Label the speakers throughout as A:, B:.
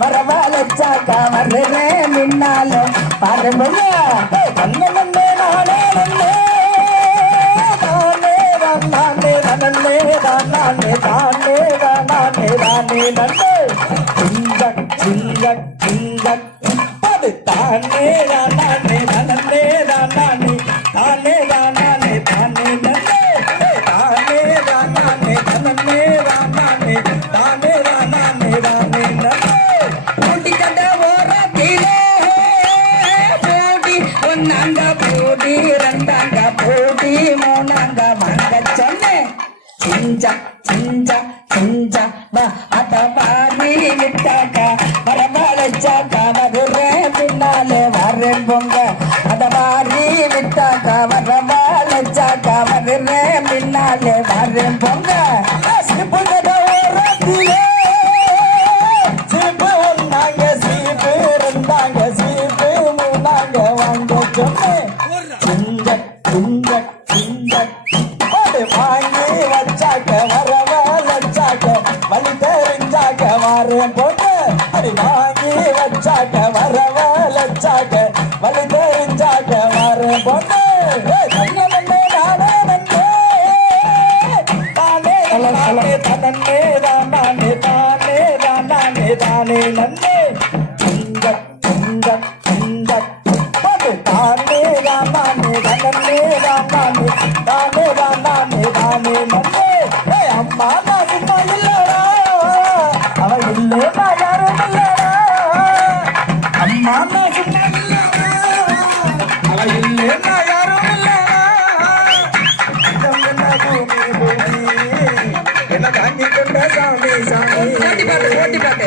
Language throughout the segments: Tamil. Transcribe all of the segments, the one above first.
A: வரவழைச்சாக்கா வருறேன் முன்னால. பாருங்க நன்னே வந்தே நானே வந்தே. தானே தான் நானே தானே தான் நானே தானே தான். நானே தானே நன்னே சிங்க சிங்க சிங்க அது தானே தான். அத பாரி விட்டாக்கா. வரவழைச்சாக்கா வருறேன் பின்னாலே வரேன் பொங்க. அத பாரி விட்டாக்கா வரவழைச்சாக்கா வருறேன் பின்னாலே வரேன் பொங்க. தெரிஞ்சாக்க
B: போட்டு பொண்ணு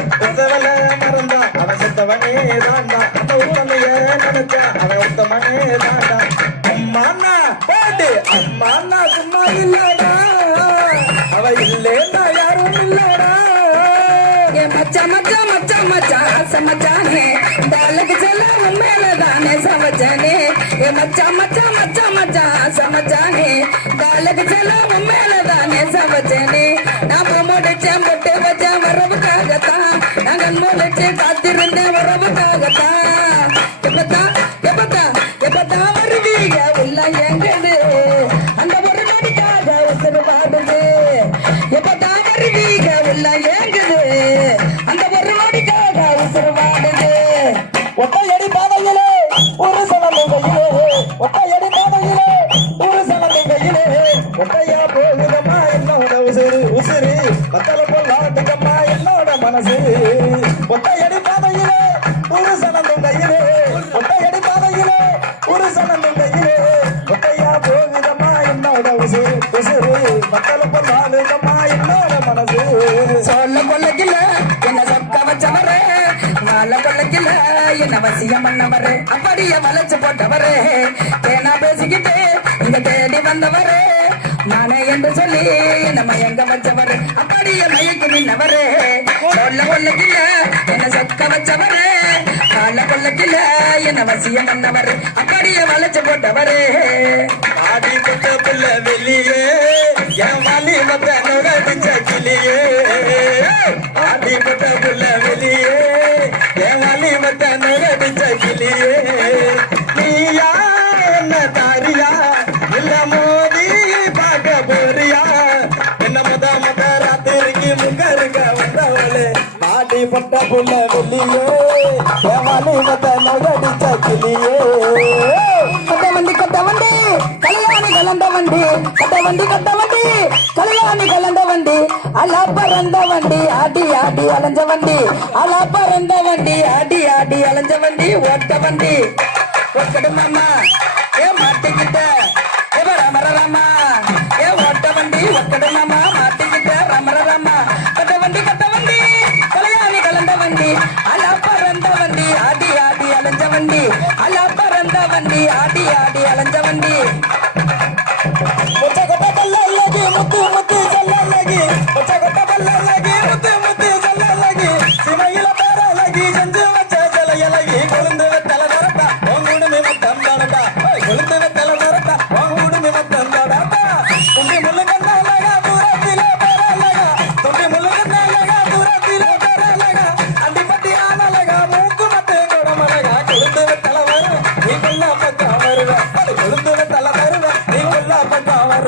A: உத்தவல மறந்தா அவன் செத்தவனே தாண்டா. அந்த உத்தமைய நினைச்சா அவன் உத்தமனே தாண்டா. அம்மாண்ணா பாட்டு அம்மாண்ணா சும்மா இல்லடா. அவ இல்லேண்டா யாரும் இல்லடா.
B: ஏ மச்சா மச்சா மச்சா மச்சா ஆசை மச்சானே. இந்த அழகு செல்ல உண்மையில தானே மச்சா மச்சா மச்சா மச்சா ஆசை மச்சானே. நாங்கள் முடிச்சு வரவுக்காகத்தான்.
A: என்னோட ஒத்தையடி பாதையிலே ஒரு சனம் கையிலே ஒத்தையடி பாதையிலே ஒரு சனம் கையிலே ஒத்தையா போகுதம்மா என்னோட உசு உசுறு மக்களும் பொல்லாட்டுக்கம்மா என்னோட மனசு
B: சொல்ல கொள்ளக்கில்ல என்ன சொக்க வச்சவரே மாலை கொள்ளக்கில்ல என்ன வசியம் பண்ணவரே அப்படியே வளைச்சு போட்டவரே தேனா பேசிக்கிட்டு இங்க தேடி வந்தவரே நானே என்று சொல்லி என்ன மயங்க வச்சவரு அப்படியே மயக்கு நின்னவரே. சொல்ல கொள்ளக்கில்ல என்ன சொக்க வச்சவரே. கால கொள்ளக்கில்ல என்ன வசியம் பண்ணவரே அப்படியே வளைச்சு போட்டவரே.
A: ஆடி போட்ட புள்ள வெளியே என் வலி மத்த நுகடிச்ச பட்ட புள்ள வெள்ளியே என் வாலி மத்த நுகடிச்ச கிளியே
B: கட்ட வண்டி கட்ட வண்டி கல்யாணி கலந்த வண்டி கட்ட வண்டி கட்ட வண்டி கல்யாணி கலந்த வண்டி அலா பறந்த வண்டி ஆடி ஆடி அலைஞ்ச வண்டி அலா பறந்த வண்டி ஆடி ஆடி அலைஞ்ச வண்டி ஓட்ட வண்டி ஒக்கடு மாமா ஏ மாட்டிக்கிட்ட வண்டி ஆடி ஆடி அலைஞ்ச வண்டி.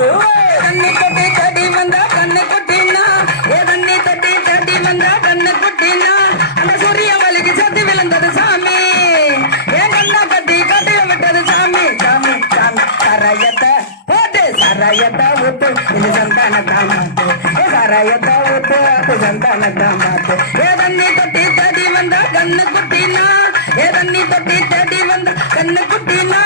B: தண்ணி தொட்டி தடி வந்தா கண்ணு குட்டினா ஏ தண்ணி தொட்டி தடி வந்தா கண்ணு குட்டினா அந்த சூரிய வலிக்கு சத்து விழுந்தது சாமி. ஏன் கண்ணா கட்டி கட்டி விட்டது சாமி. சாமி சாமி சரையத்தை போட்டு சரையத்தை விட்டு இது சந்தானத்தா மாத்து ஏ சரையத்தை விட்டு அது சந்தானத்தா மாத்து ஏ தண்ணி தொட்டி தடி வந்தா கண்ணு குட்டினா ஏ தடி வந்தா கண்ணு குட்டினா.